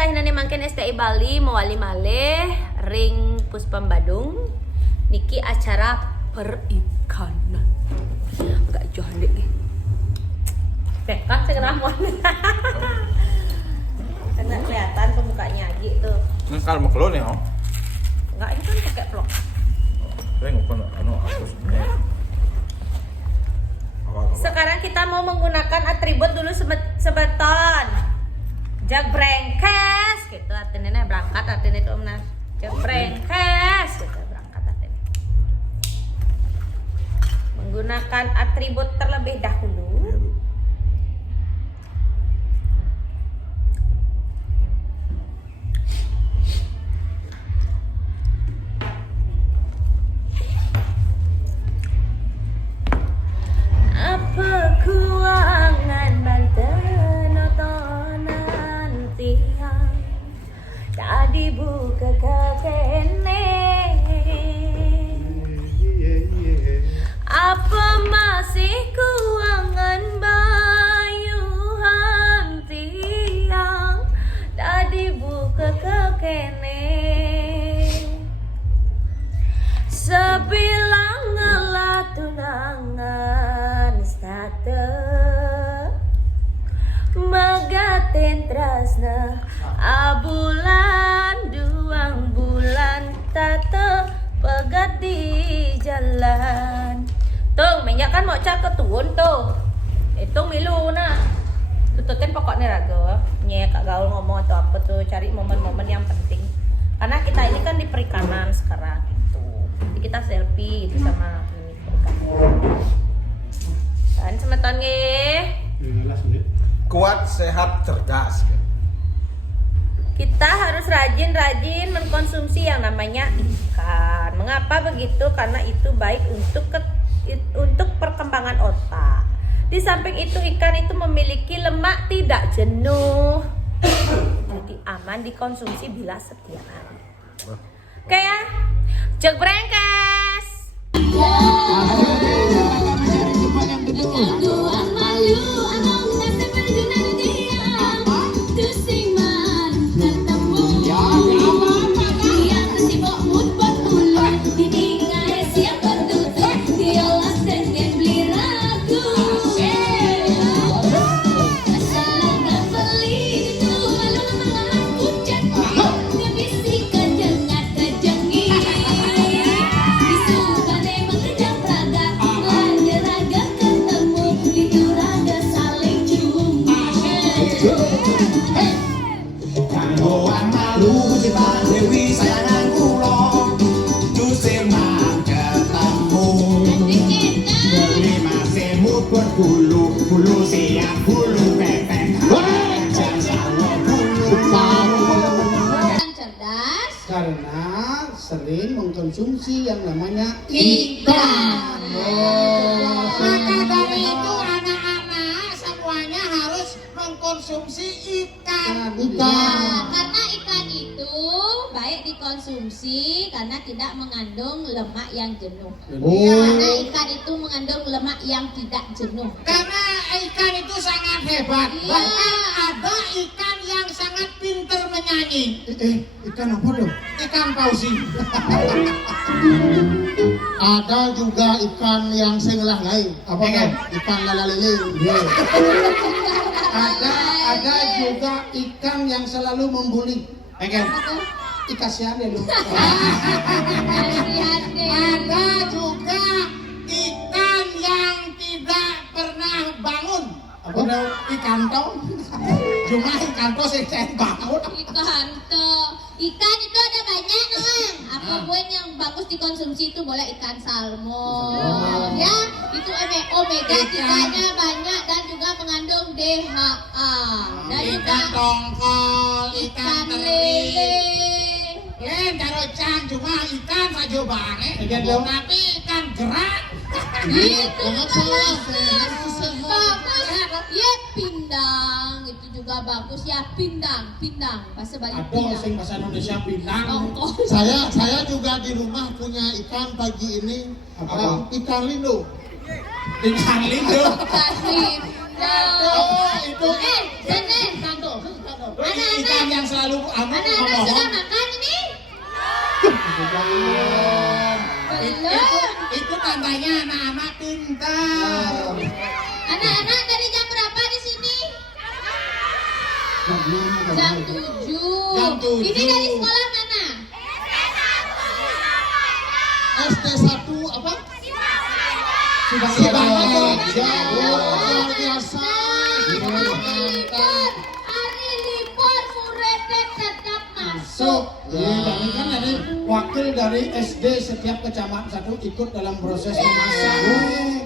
rahina ni mangkin STI Bali mewali malih ring Puspam Badung niki acara perikanan. Enggak jahlik nih. Kan segeramon. Karena kelihatan pemukanya gitu. Ini kalau mau keluar nih, oh? Enggak, ini kan pakai vlog. Saya ngumpul, aku sebenarnya. Sekarang kita mau menggunakan atribut dulu sebeton. Jagbrengkes gitu artinya berangkat artinya itu benar. Jagbrengkes gitu berangkat artinya. Menggunakan atribut terlebih dahulu. Apa kuangan Banten otonan tiang tak dibuka ke kene. Apa masih kuangan bayuhan tiang tak dibuka ke kene. Sebilang ngalah tunangan state Magatin trasna abulan duang bulan tata pegat di jalan. Tuh, minyak kan mau cak ketuun tuh. Itu milu na. Tututin pokoknya raga. Nyek kak gaul ngomong atau apa tuh, cari momen-momen yang penting. Karena kita ini kan di perikanan sekarang gitu. Jadi kita selfie itu sama perikanan. Dan semeton nggih. Kuat, sehat, cerdas. Kita harus rajin-rajin mengkonsumsi yang namanya ikan. Mengapa begitu? Karena itu baik untuk perkembangan otak. Di samping itu ikan itu memiliki lemak tidak jenuh. Jadi aman dikonsumsi bila setiap hari. Oke ya. Jagbrengkes. Bulu siap bulu pepek cerdas karena sering mengkonsumsi yang namanya ikan. Maka dari itu anak-anak semuanya harus mengkonsumsi ikan. Karena ikan itu baik dikonsumsi karena tidak mengandung lemak yang jenuh. Karena ikan itu mengandung lemak yang tidak jenuh. Karena ikan itu sangat hebat. Bahkan ada ikan yang sangat pintar menyanyi. Ikan apa dong? Ikan pausi. Ada juga ikan yang sengelah lain. Apa kan? Ikan lalaliling. Ada juga ikan yang selalu membuli. Ikasian deh lu. Ada juga ikan yang tidak pernah bangun. Apa dong? Ikan tong. Cuma ikan tong sih bangun. Ikan itu ada banyak memang. Apapun yang bagus dikonsumsi itu boleh ikan salmon. Ya, itu omega 3-nya banyak dan juga mengandung DHA. Dan juga Ikan tongkol, ikan lele. Karo can cuma ikan saja banget. Tapi ikan gerak. Itu bagus. Ya pindang itu juga bagus ya pindang bahasa Bali Ada bahasa Indonesia pindang. Saya juga di rumah punya ikan pagi ini. Apa? Ikan lindo. Ikan lindo. Kasih. Oh, itu Bener. ikan yang selalu Anak-anak sudah makan ini? Itu tandanya anak-anak pintar. Anak-anak dari jam berapa di sini? Jam 7. Jam 7. Ini dari sekolah mana? SD 1 apa? Sidoarjo. Luar biasa. Hari libur muridnya tetap Masuk. masuk. Ini kan dari wakil dari SD setiap kecamatan satu ikut dalam proses memasak.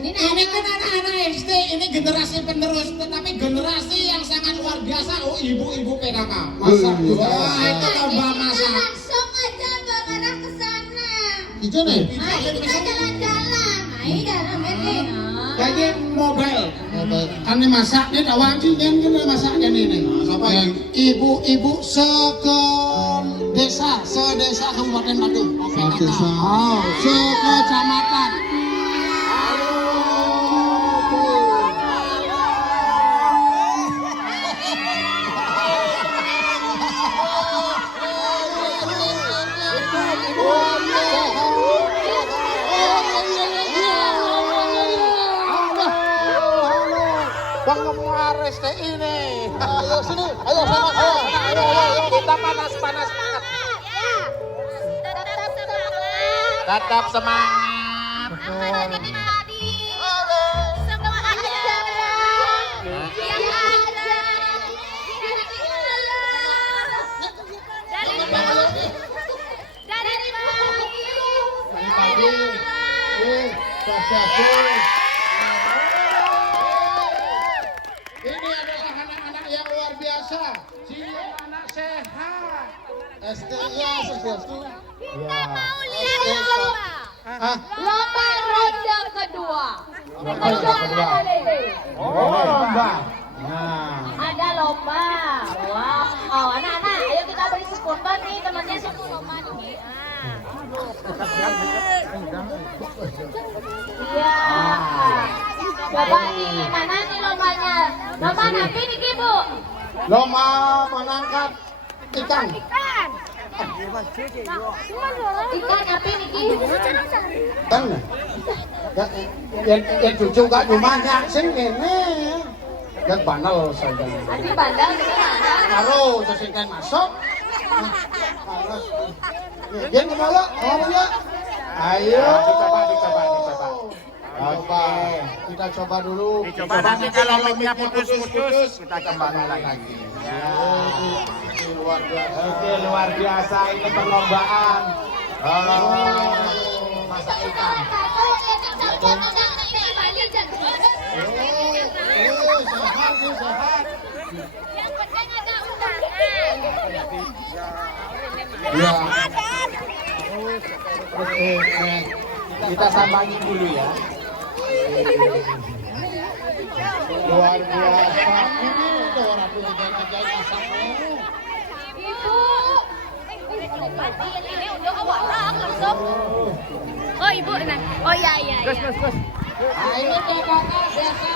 Ini kan anak-anak SD, ini generasi penerus, tetapi generasi yang sangat luar biasa. Oh, ibu-ibu PKK masak juga. Itu lomba masak. Langsung aja Bang arah ke sana. Itu nih. Ayo kita jalan-jalan. Ayo jalan ini. Jadi mobile. Kan ini masak ini awak sih kan gini masaknya ini. Siapa yang Ibu-ibu sedesa Kabupaten Badung. Sedesa. Oh, sekecamatan. Bang Muares teh ini. Ayo sini, ayo sama saya. Ayo, kita panas-panas banget. Tetap semangat. Ini adalah anak-anak yang luar biasa. Jiwa anak sehat. SD ya, sesuatu. Kita mau lihat lomba. Lomba ronde kedua. Lomba. Nah. Ada lomba. Wow, anak-anak, ayo kita beri sekunder nih temannya satu lomba nih. Iya. Coba nih, mana nih lombanya? Lomba napi nih Bu. Lomba mengangkat ikan. Ikan napi nih Kan. Yang cucu gak rumahnya sini nih. Dan bandel saja. Nanti bandel dengan ada. Taruh sesikan masuk. Yang kemana? Ngomongnya. Ayo. Oke, kita coba dulu. Coba nanti kalau lomnya putus-putus kita kembali lagi. Luar biasa. Oke, luar biasa ini perlombaan. Masak ikan. Ya. Kita sambangin dulu ya. Luar biasa. Ini orang punya kerjaan masaknya. Ini udah awal langsung. Oh ibu, nah. Oh iya. Nah ini PKK biasa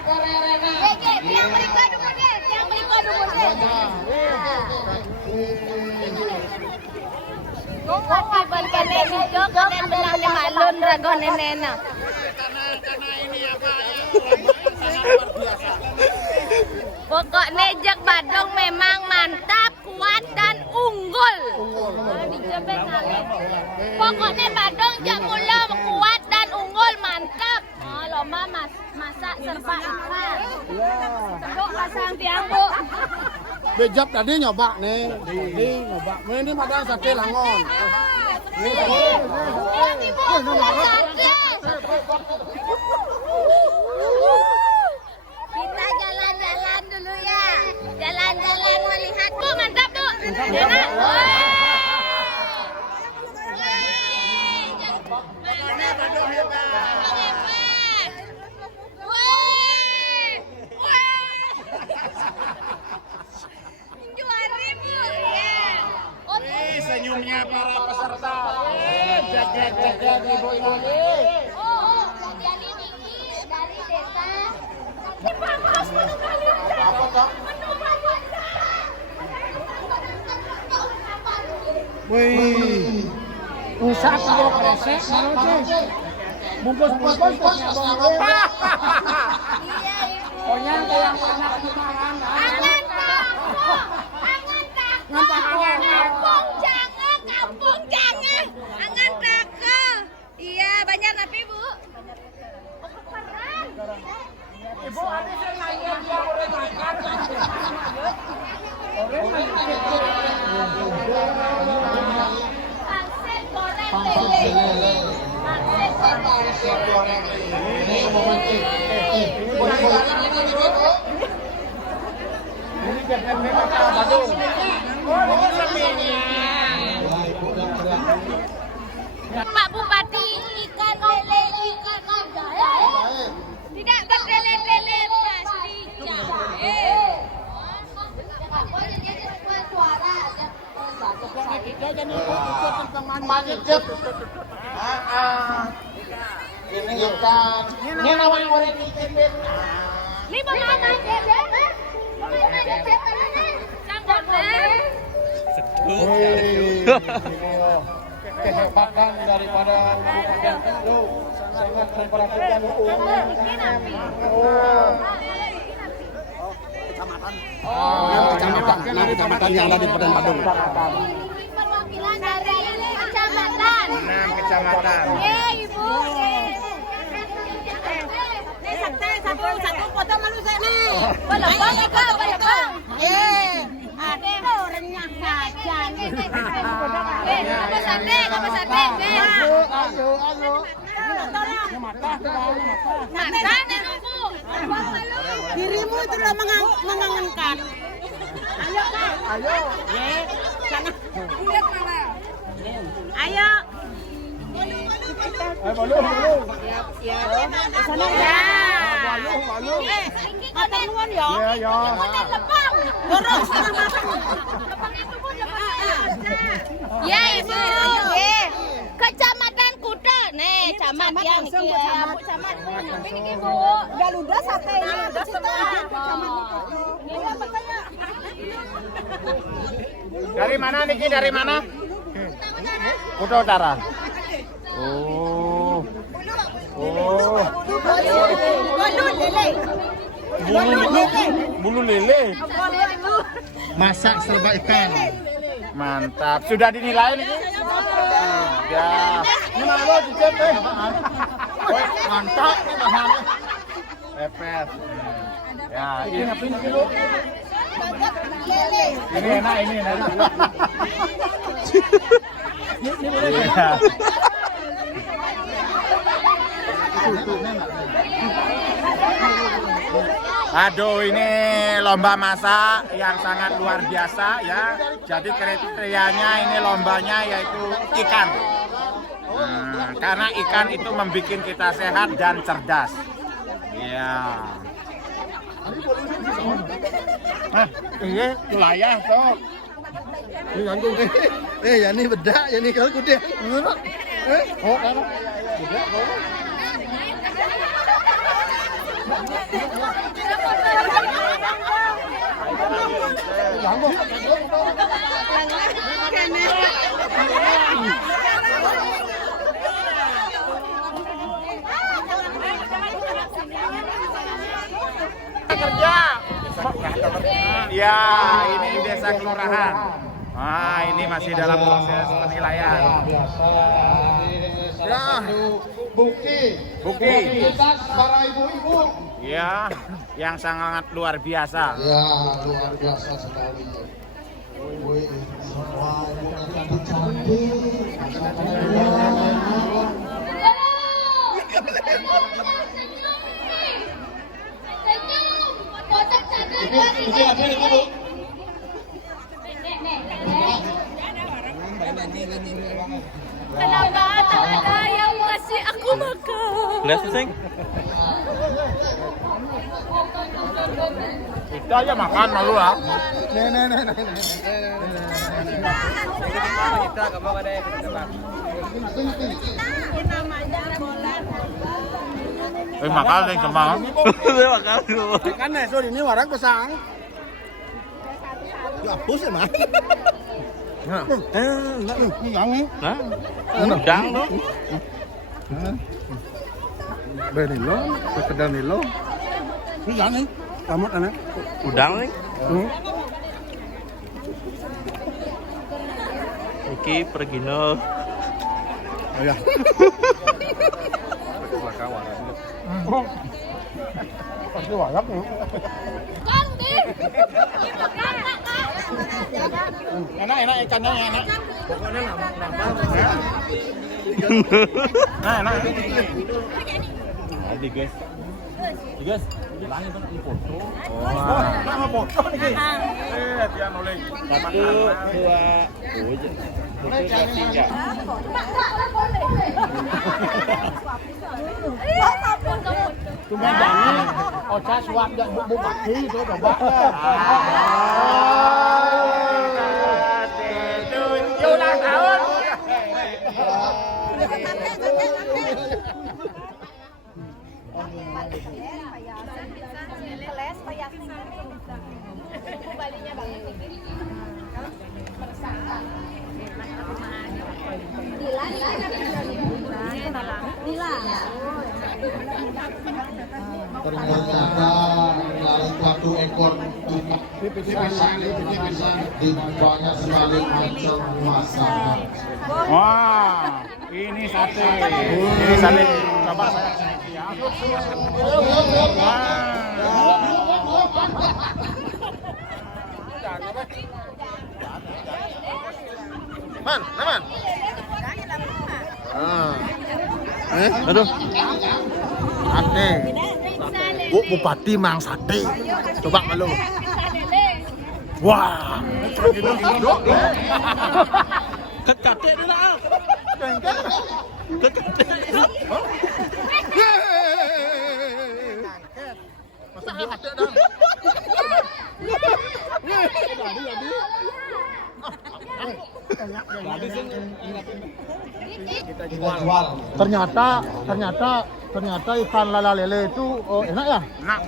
Korerena. Yang berikut dulu. Kung kalian video, kalian belang malun ragon nena. Karena ini apa ya? Pokoknya Jak Badung memang mantap, kuat dan unggul. Pokoknya Badung Jak Mula kuat dan unggul, mantap. Oh, lomba masak serba ikan. Bu, pasang tiang Bu. Bejap tadi nyoba nih. Ini madang sate langon. Ibu, sate. Kita jalan-jalan dulu ya. Jalan-jalan melihat. Bu, mantap Bu. Enak. Senyumnya para peserta. Jaga-jaga ibu-ibu ini. Oh, jadi Niki dari desa. Bagus, menu kalian. Menu kalian. Wih. Usah aku kresek, bungkus-bungkus terus pokoknya kayak anak kemarin. Angan tako, kampung jangan, angan tako. Iya, banyak tapi Bu. Ibu ada yang nanya dia orang makan. Pangsit goreng lele. Pangsit goreng lele. Ini momen ini kan mereka Badung. Pak Bupati, ikan lele, ikan jahe. Tidak berlele-lele pasti jahe. Ini ikan. Ini namanya goreng ikan. Ini bagaimana Jeb? Bagaimana Jeb? Kehebatan daripada Kabupaten Kendal sangat memperhatikan umum. Kecamatan yang ada di Padang Badung. Perwakilan dari kecamatan. 6 kecamatan. Ibu. Satu foto malu saya nih. Balapang ika, balapang. Ada orangnya saja. Apa sate? Ayo. Mata Bu. Dirimu itulah mengangankan. Ayo Kak. Ayo. Sana. Ayo. Balung. Sana Ya. Balung. Matang nuan ya. Ya. Lepang. Dorong setengah matang. Ya Ibu. Kecamatan Kuta. Nih, camat yang iki ya. Bu camat. Ini Ibu. Galuda sate ini ada situ. Dari mana Niki? Dari mana? Kuta Utara. Oh. Bulu lele. Masak serba ikan. Mantap. Sudah dinilai nih? Sudah. Ini malu di CP. Woi, mantap nih bahannya. Pepes. Ya, ini dulu. Ini enak, ini enak. Iya. Aduh, ini lomba masak yang sangat luar biasa ya. Jadi kriterianya ini lombanya yaitu ikan. Karena ikan itu membuat kita sehat dan cerdas. Iya. Iya, wilayah tuh. Ini nganggung deh. Ya ini bedak, ya ini kalau kuda. Oh, kan. Kerja. Ya, ini desa kelurahan. Nah, ini masih dalam proses penilaian. Ya, bukti Bukti. para ibu-ibu. Ya, yang sangat luar biasa. Ya, luar biasa sekali. Wih, semua ibu cantik-cantik. Ini apa itu, Bu? Kenapa tak ada yang kasih aku makan? Lihat sing. Itu aja makan malu lah. Kita kamu ada yang makan deh kemang. Makan dulu. Kan sorry ini warang pesang. Ya hapus ya, Mas. Udang tuh. Benilo, sekedar nilo. Ini jangan nih, tamat anak. Udang nih. Iki pergi no. Ayah. Pasti warak nih. Enak ikannya enak. Pokoknya nambah. Enak. Tadi guys. Guys, bilangin kan ini foto. Nama foto nih. Dia noleh. 1, 2, 3. Cuma jangan Ocha suap dan bubu baki itu coba. Ulang tahun. Ternyata dalam satu ekor pisang di banyak sekali macam masakan. Wah, ini sate. Ini sate. Coba saya cek ya. Man, aman. Aduh. Sate. Bu Bupati mang sate. Coba malu. Wah. Kekate dulu ah. Kekate. Masa sate dah. Kita jual. Ternyata ikan lala lele itu enak ya? Enak.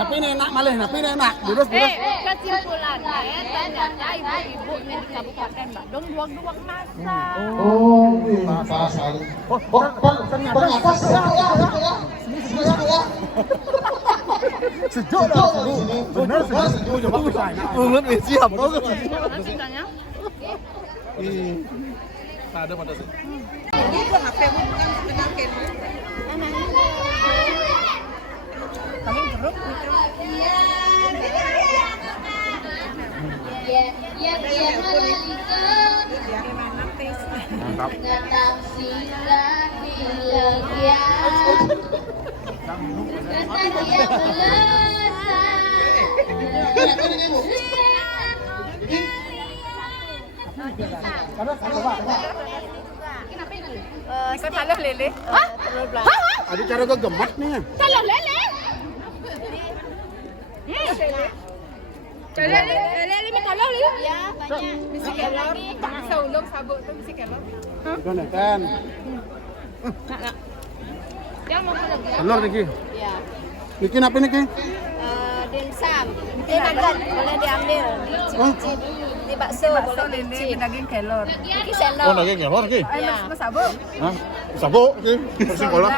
Tapi ini enak malih, tapi ini enak. Burus. Kesimpulannya ternyata ibu-ibu di Kabupaten Bandung duang-duang masak. Oh, pas sekali. Ternyata sejuk ya. Sejuk dah. Benar sejuk. Coba pisah. Benar siap. Ceritanya? Ada pada sini. Kamu jeruk? Mantap. Datang singgah di legian. Kata dia Ikut halus lele. Telur belakang. Ada cara gegemat nih. Telur lele. Lele ini telur lele. ya banyak. Misi kelor. Paksa ulung sabuk tu misi kelor. Itu nih kan. Yang mau lagi? Telur nih. Ya. Bikin apa nih? Dimsum. Makan boleh diambil. Dicicip. Di bakso boleh dicicip. Daging kelor. Ini sendok. Oh, daging kelor ki. Ayo, mas sabuk. Hah? Sabuk ki. Bersih kolak.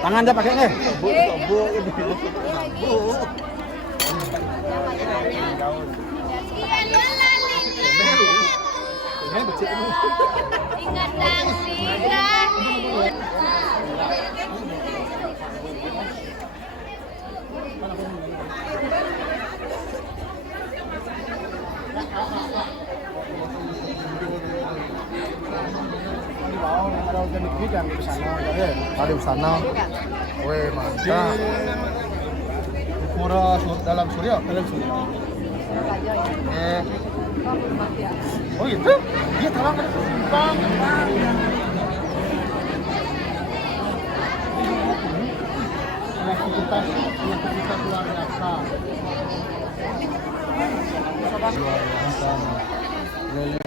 Tangan aja pakai nih. Sabuk. Ingat dan singgah. Ada di sana. Weh, mantap. Pura dalam surya. Oh gitu? Dia talang ada simpang. Kreativitas luar biasa. Luar biasa. Lele.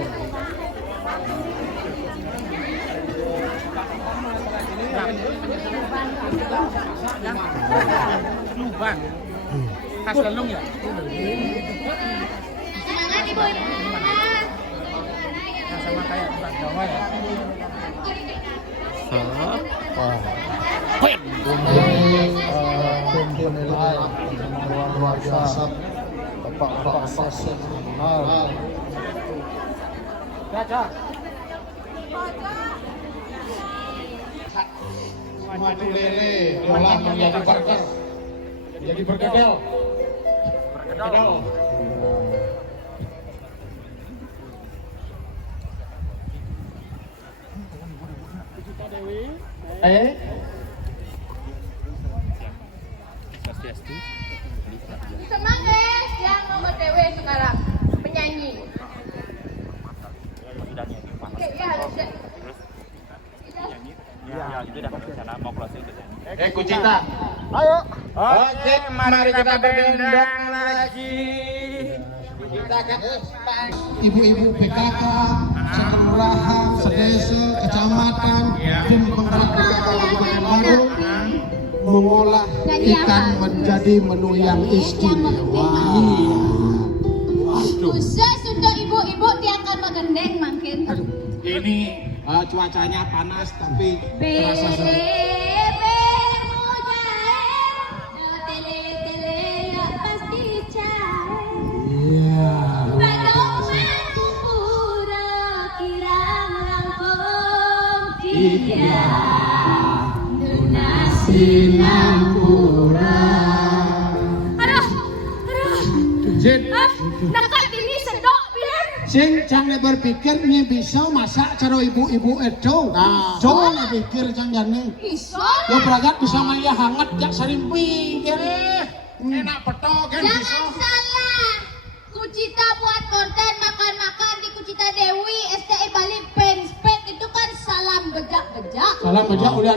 Lubang. khas Lelung ya? Semangat ibu-ibu. Sama kayak tempat Jawa ya? Penilai luar biasa, bapak-bapak profesional. Maju lele diolah menjadi burger, menjadi berkedel. Berkedel. Semangat yang nomor dewe sekarang penyanyi. Oke, ya, sudah. Kucita. Ayo. Oke, mari kita berdendang lagi. Kita kan ibu-ibu PKK, sekelurahan, sedesa, kecamatan, tim penggerak Kabupaten Bandung mengolah ikan menjadi menu yang istimewa. Khusus untuk ibu-ibu dia akan mengendeng makin. Ini cuacanya panas tapi terasa seru. Iya. Iya. Sinampura. Aduh. Jin, Dekat ini sedok bilang. sing jangan berpikir ini bisa masak cara ibu-ibu itu. Nah, jangan pikir jangan. Bisa. Lo beragat bisa maya hangat jak sarimpi kere. Enak petok kan bisa. Jangan salah. Kucita buat konten makan-makan di Kucita Dewi STI Bali Penspek itu kan salam bejak-bejak. Salam aja udah